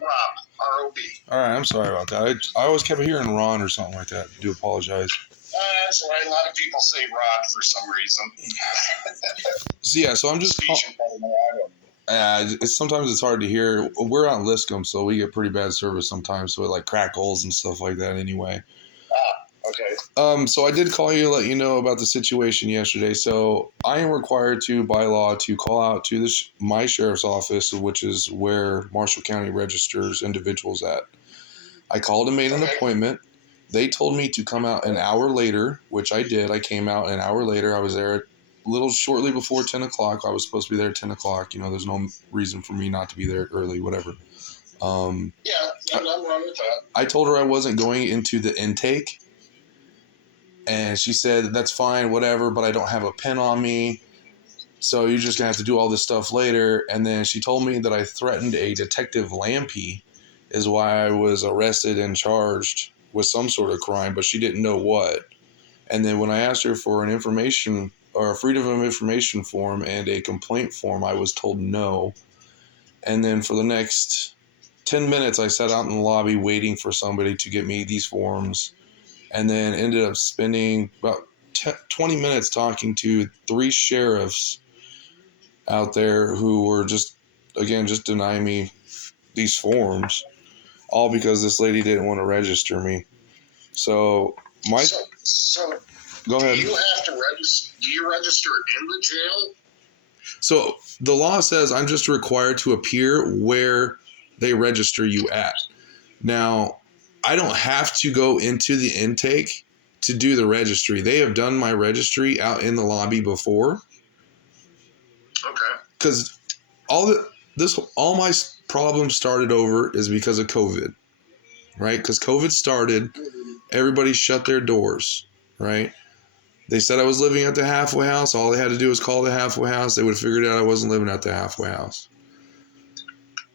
Rob, R-O-B. All right, I'm sorry about that. I always kept hearing Ron or something like that. I do apologize. That's right. A lot of people say Rod for some reason. So I'm just... sometimes it's hard to hear. We're out in Liscombe, so we get pretty bad service sometimes, so it like crackles and stuff like that anyway. Okay. So I did call you to let you know about the situation yesterday. So I am required to, by law, to call out to my sheriff's office, which is where Marshall County registers individuals at. I called and made an appointment. They told me to come out an hour later, which I did. I came out an hour later. I was there a little shortly before 10 o'clock. I was supposed to be there at 10 o'clock. You know, there's no reason for me not to be there early, whatever. I'm wrong with that. I told her I wasn't going into the intake. And she said, that's fine, whatever, but I don't have a pen on me. So you're just going to have to do all this stuff later. And then she told me that I threatened a Detective Lampy is why I was arrested and charged with some sort of crime, but she didn't know what. And then when I asked her for an information or a Freedom of Information form and a complaint form, I was told no. And then for the next 10 minutes, I sat out in the lobby waiting for somebody to get me these forms. And then ended up spending about 20 minutes talking to 3 sheriffs out there who were just denying me these forms, all because this lady didn't want to register me. So go ahead. Do you have to register? Do you register in the jail? So the law says I'm just required to appear where they register you at. Now, I don't have to go into the intake to do the registry. They have done my registry out in the lobby before. Okay. Because all my problems started over is because of COVID, right? Because COVID started, everybody shut their doors, right? They said I was living at the halfway house. All they had to do was call the halfway house. They would have figured out I wasn't living at the halfway house.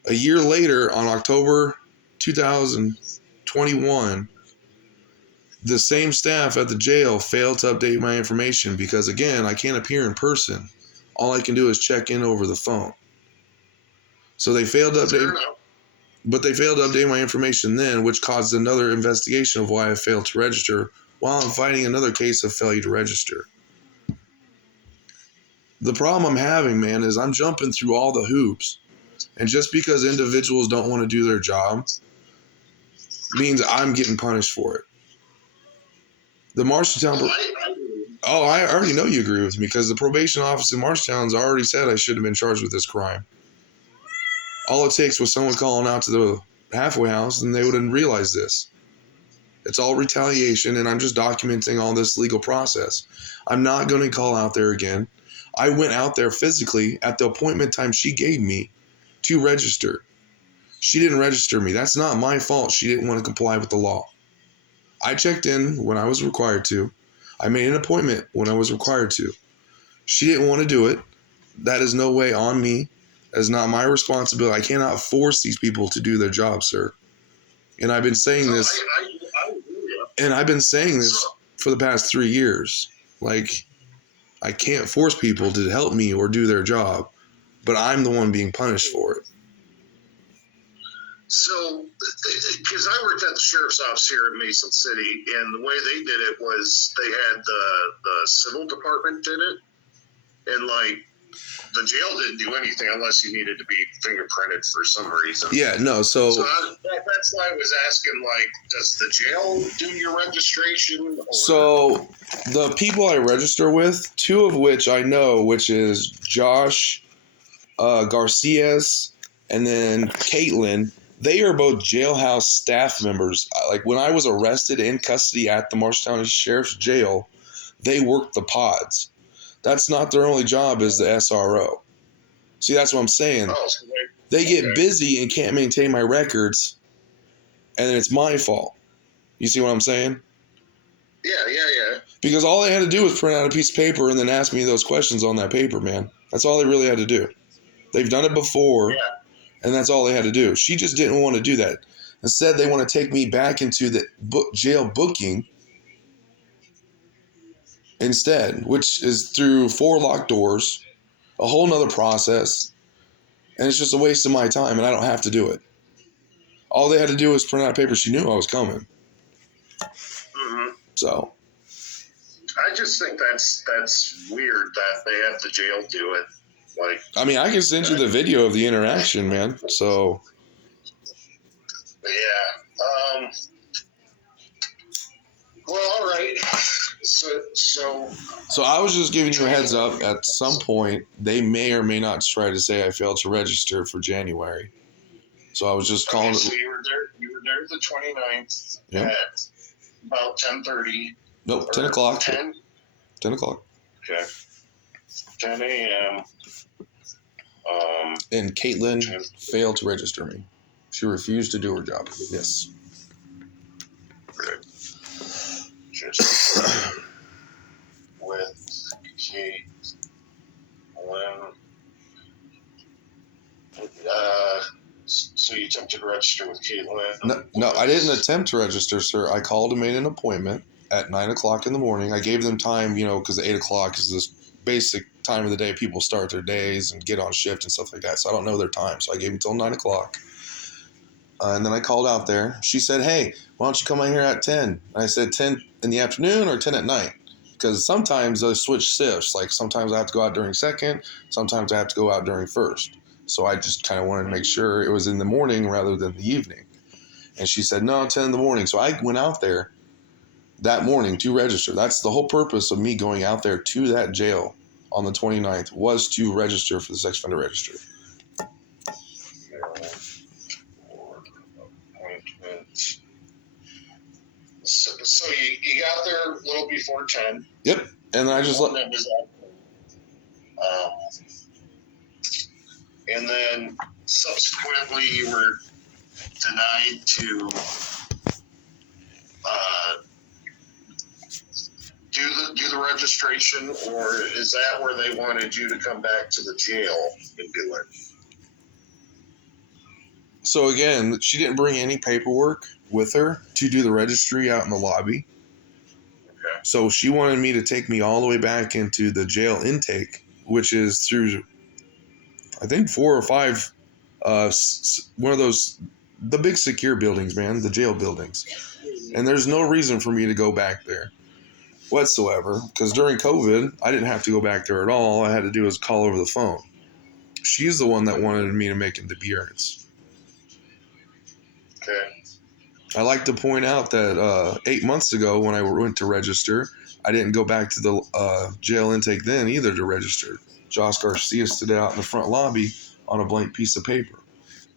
A year later, on October 2021, the same staff at the jail failed to update my information because, again, I can't appear in person. All I can do is check in over the phone. So they failed to update, but they failed to update my information then, which caused another investigation of why I failed to register while I'm fighting another case of failure to register. The problem I'm having, man, is I'm jumping through all the hoops. And just because individuals don't want to do their job means I'm getting punished for it. The Marshalltown... I already know you agree with me because the probation office in Marshalltown's already said I should have been charged with this crime. All it takes was someone calling out to the halfway house and they would have realized this. It's all retaliation, and I'm just documenting all this legal process. I'm not going to call out there again. I went out there physically at the appointment time she gave me to register. She didn't register me. That's not my fault. She didn't want to comply with the law. I checked in when I was required to. I made an appointment when I was required to. She didn't want to do it. That is no way on me. That is not my responsibility. I cannot force these people to do their job, sir. And I've been saying this. And I've been saying this for the past 3 years. Like, I can't force people to help me or do their job, but I'm the one being punished for it. So, because I worked at the sheriff's office here in Mason City, and the way they did it was they had the civil department did it, and like the jail didn't do anything unless you needed to be fingerprinted for some reason. Yeah, no, so that's why I was asking, like, does the jail do your registration? Or? So the people I register with, 2 of which I know, which is Josh Garcias and then Caitlin, they are both jailhouse staff members. Like when I was arrested in custody at the Marshall County Sheriff's Jail, they worked the pods. That's not their only job as the SRO. See, that's what I'm saying. They get busy and can't maintain my records, and then it's my fault. You see what I'm saying? Yeah. Because all they had to do was print out a piece of paper and then ask me those questions on that paper, man. That's all they really had to do. They've done it before, and that's all they had to do. She just didn't want to do that. Instead, they want to take me back into the jail booking instead, which is through 4 locked doors, a whole nother process. And it's just a waste of my time, and I don't have to do it. All they had to do was print out a paper. She knew I was coming. Mm-hmm. So I just think that's weird that they had the jail do it. Like, I mean, I can send you the video of the interaction, man. So yeah. Well, all right. So I was just giving you a heads up. At some point, they may or may not try to say I failed to register for January. So I was just calling. Okay, so you were there. You were there the 29th at about 10:30. Nope, 10 o'clock. 10. 10 o'clock. Okay. 10 a.m. And Caitlin failed to register me. She refused to do her job. Yes. Just with Caitlin. So you attempted to register with Caitlin? No, I didn't attempt to register, sir. I called and made an appointment at 9 o'clock in the morning. I gave them time, because 8 o'clock is this basic time of the day people start their days and get on shift and stuff like that. So I don't know their time. So I gave them till 9 o'clock. And then I called out there. She said, hey, why don't you come in here at 10? And I said 10 in the afternoon or 10 at night? Because sometimes they switch shifts. Like sometimes I have to go out during second. Sometimes I have to go out during first. So I just kind of wanted to make sure it was in the morning rather than the evening. And she said, no, 10 in the morning. So I went out there that morning to register. That's the whole purpose of me going out there to that jail on the 29th was to register for the sex offender registry. So you got there a little before 10. Yep. And then I just let... and then subsequently you were denied to do the registration, or is that where they wanted you to come back to the jail and do it? So again, she didn't bring any paperwork with her to do the registry out in the lobby. Okay. So she wanted me to take me all the way back into the jail intake, which is through, I think, 4 or 5, one of those, the big secure buildings, man, the jail buildings. And there's no reason for me to go back there whatsoever, because during COVID, I didn't have to go back there at all. All I had to do was call over the phone. She's the one that wanted me to make an appearance. Okay. I like to point out that 8 months ago when I went to register, I didn't go back to the jail intake then either to register. Josh Garcia stood out in the front lobby on a blank piece of paper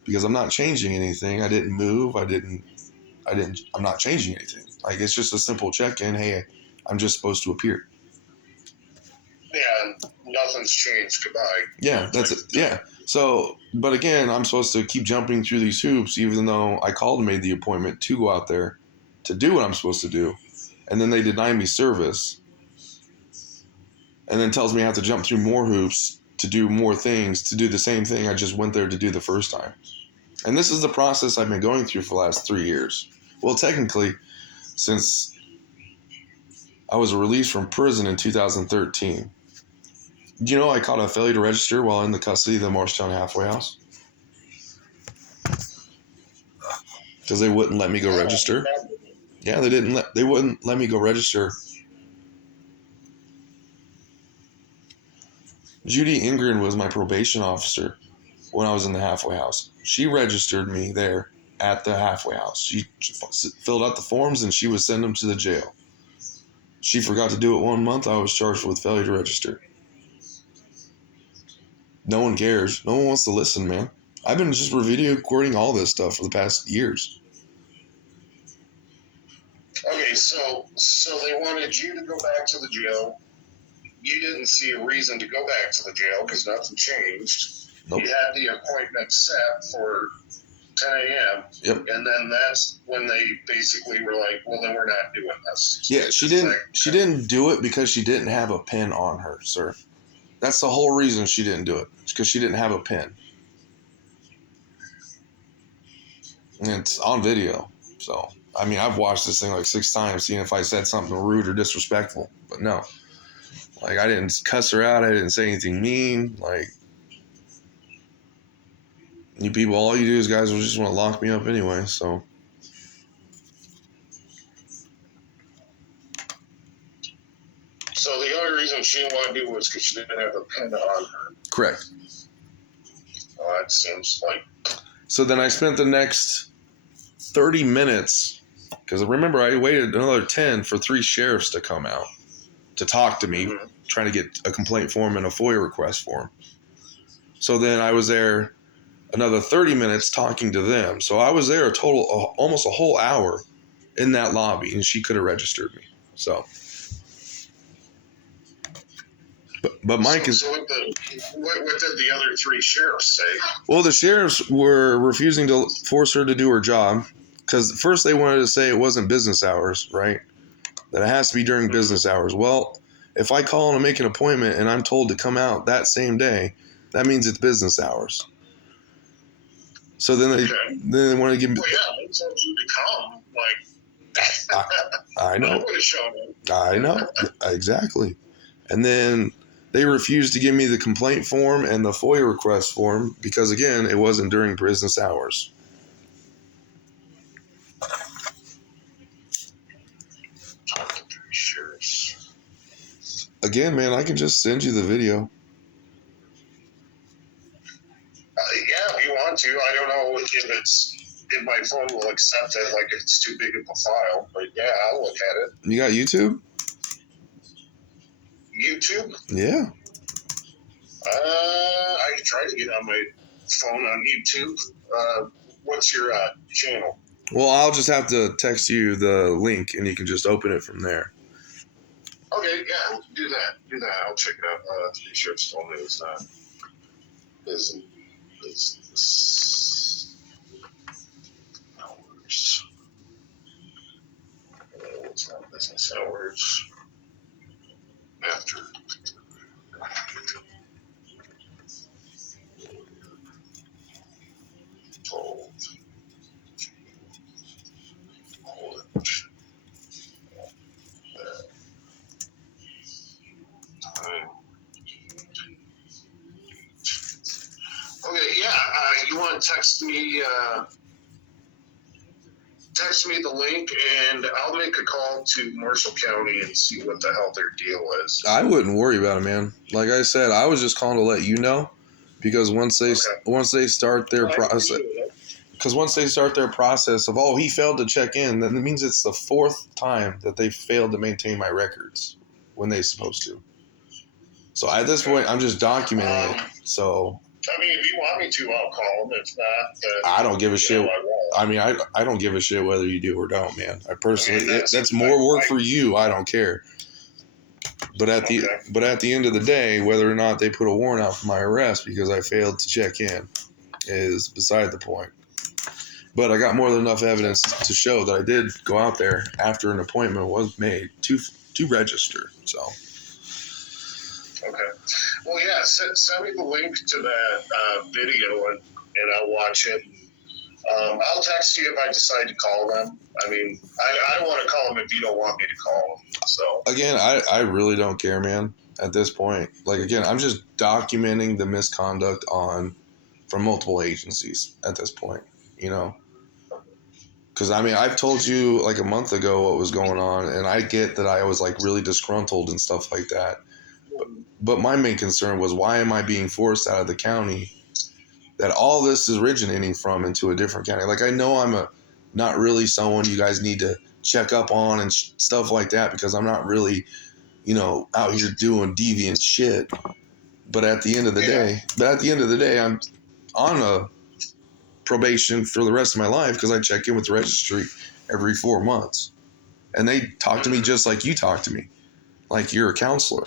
because I'm not changing anything. I didn't move. I'm not changing anything. Like, it's just a simple check-in. Hey, I'm just supposed to appear. Yeah, nothing's changed. Goodbye. Yeah, that's it. Yeah. So, but again, I'm supposed to keep jumping through these hoops, even though I called and made the appointment to go out there to do what I'm supposed to do. And then they deny me service. And then tells me I have to jump through more hoops to do more things, to do the same thing I just went there to do the first time. And this is the process I've been going through for the last 3 years. Well, technically, since I was released from prison in 2013. Do you know I caught a failure to register while in the custody of the Marshtown halfway house? Because they wouldn't let me go register. Yeah, they wouldn't let me go register. Judy Ingrid was my probation officer when I was in the halfway house. She registered me there at the halfway house. She filled out the forms and she would send them to the jail. She forgot to do it 1 month. I was charged with failure to register. No one cares. No one wants to listen, man. I've been just video recording all this stuff for the past years. Okay, so they wanted you to go back to the jail. You didn't see a reason to go back to the jail because nothing changed. Nope. You had the appointment set for 10 a.m. Yep. And then that's when they basically were like, well, then we're not doing this. Yeah, she didn't do it because she didn't have a pen on her, sir. That's the whole reason she didn't do it. It's because she didn't have a pen. And it's on video. So, I mean, I've watched this thing like 6 times, seeing if I said something rude or disrespectful. But no. Like, I didn't cuss her out. I didn't say anything mean. Like, You people, all you do is guys will just want to lock me up anyway, so. So the only reason she didn't want to do it was because she didn't have a pen on her. Correct. Oh, that seems like... So then I spent the next 30 minutes, because remember I waited another 10 for 3 sheriffs to come out to talk to me, trying to get a complaint form and a FOIA request form. So then I was there another 30 minutes talking to them. So I was there a total of almost a whole hour in that lobby, and she could have registered me. So, but Mike is. So what did the other 3 sheriffs say? Well, the sheriffs were refusing to force her to do her job because first they wanted to say it wasn't business hours, right? That it has to be during business hours. Well, if I call and make an appointment and I'm told to come out that same day, that means it's business hours. So then they want to give me. Well, yeah, they told you to come. Like, I know. I would have shown up. I know. Exactly. And then they refused to give me the complaint form and the FOIA request form because, again, it wasn't during business hours. Sheriffs. Again, man, I can just send you the video. Yeah, if you want to. I don't know if my phone will accept it, like if it's too big of a file. But yeah, I'll look at it. You got YouTube? YouTube? Yeah. I tried to get on my phone on YouTube. What's your channel? Well, I'll just have to text you the link, and you can just open it from there. Okay, yeah, do that. I'll check it out. To be sure it's told me it's not business hours. It's not business hours. After. Told. Okay, yeah. You want to text me the link, and I'll make a call to Marshall County and see what the hell their deal is. I wouldn't worry about it, man. Like I said, I was just calling to let you know, because once they start their process, of he failed to check in, then it means it's the 4th time that they failed to maintain my records when they're supposed to. So at this point, I'm just documenting it. So I mean, if you want me to, I'll call them. If not, I don't give a shit. I won't. I mean, I don't give a shit whether you do or don't, man. I personally, that's more work for you. I don't care. But at the end of the day, whether or not they put a warrant out for my arrest because I failed to check in is beside the point. But I got more than enough evidence to show that I did go out there after an appointment was made to register. So. Okay. Well, yeah. Send me the link to that video, and I'll watch it. I'll text you if I decide to call them. I mean, I don't want to call them if you don't want me to call them. So again, I really don't care, man. At this point, like again, I'm just documenting the misconduct from multiple agencies at this point. You know. Because, I mean, I've told you like a month ago what was going on, and I get that I was like really disgruntled and stuff like that. But my main concern was, why am I being forced out of the county that all this is originating from into a different county? Like, I know I'm not really someone you guys need to check up on and stuff like that, because I'm not really, out here doing deviant shit. But at the end of the day, I'm on a probation for the rest of my life because I check in with the registry every 4 months, and they talk to me just like you talk to me, like you're a counselor.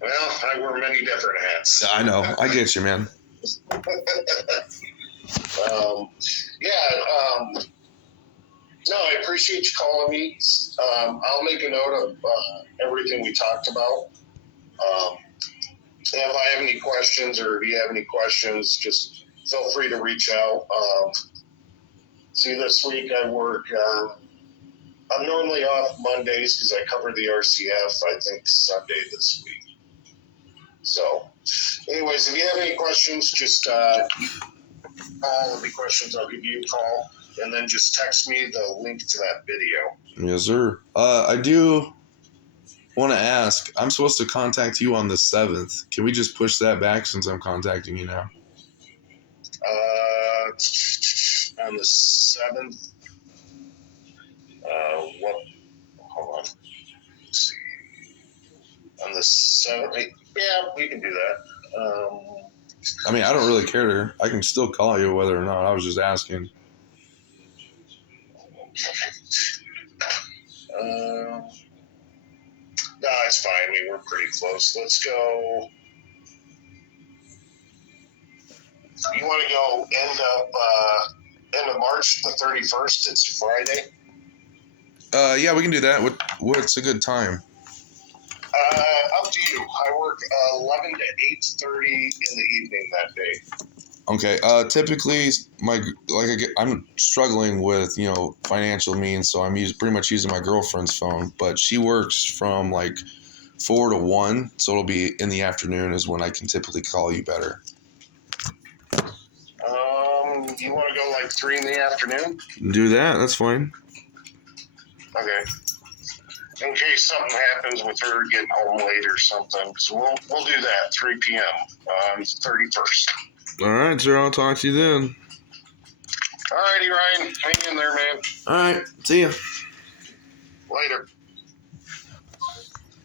Well, I wear many different hats. I know, I get you, man. No, I appreciate you calling me. I'll make a note of everything we talked about. If I have any questions, or if you have any questions, just feel free to reach out. See, this week I work. I'm normally off Mondays because I cover the RCF. I think Sunday this week. So, anyways, if you have any questions, just call. Any questions, I'll give you a call, and then just text me the link to that video. Yes, sir. I do want to ask. I'm supposed to contact you on the 7th. Can we just push that back since I'm contacting you now? On the 7th. What? Hold on. Let's see. On the 7th. Yeah, we can do that. I mean, I don't really care. I can still call you whether or not. I was just asking. No, it's fine. I mean, we're pretty close. Let's go. You want to go end of March, the 31st? It's Friday. Yeah, we can do that. What's a good time? Up to you. I work 11 to 8:30 in the evening that day. Okay. Typically, I'm struggling with financial means, so I'm pretty much using my girlfriend's phone. But she works from like 4 to 1, so it'll be in the afternoon is when I can typically call you better. You want to go like 3 in the afternoon? Do that. That's fine. Okay. In case something happens with her getting home late or something, so we'll do that 3 p.m. on 31st. All right, sir. I'll talk to you then. All righty, Ryan. Hang in there, man. All right. See ya. Later.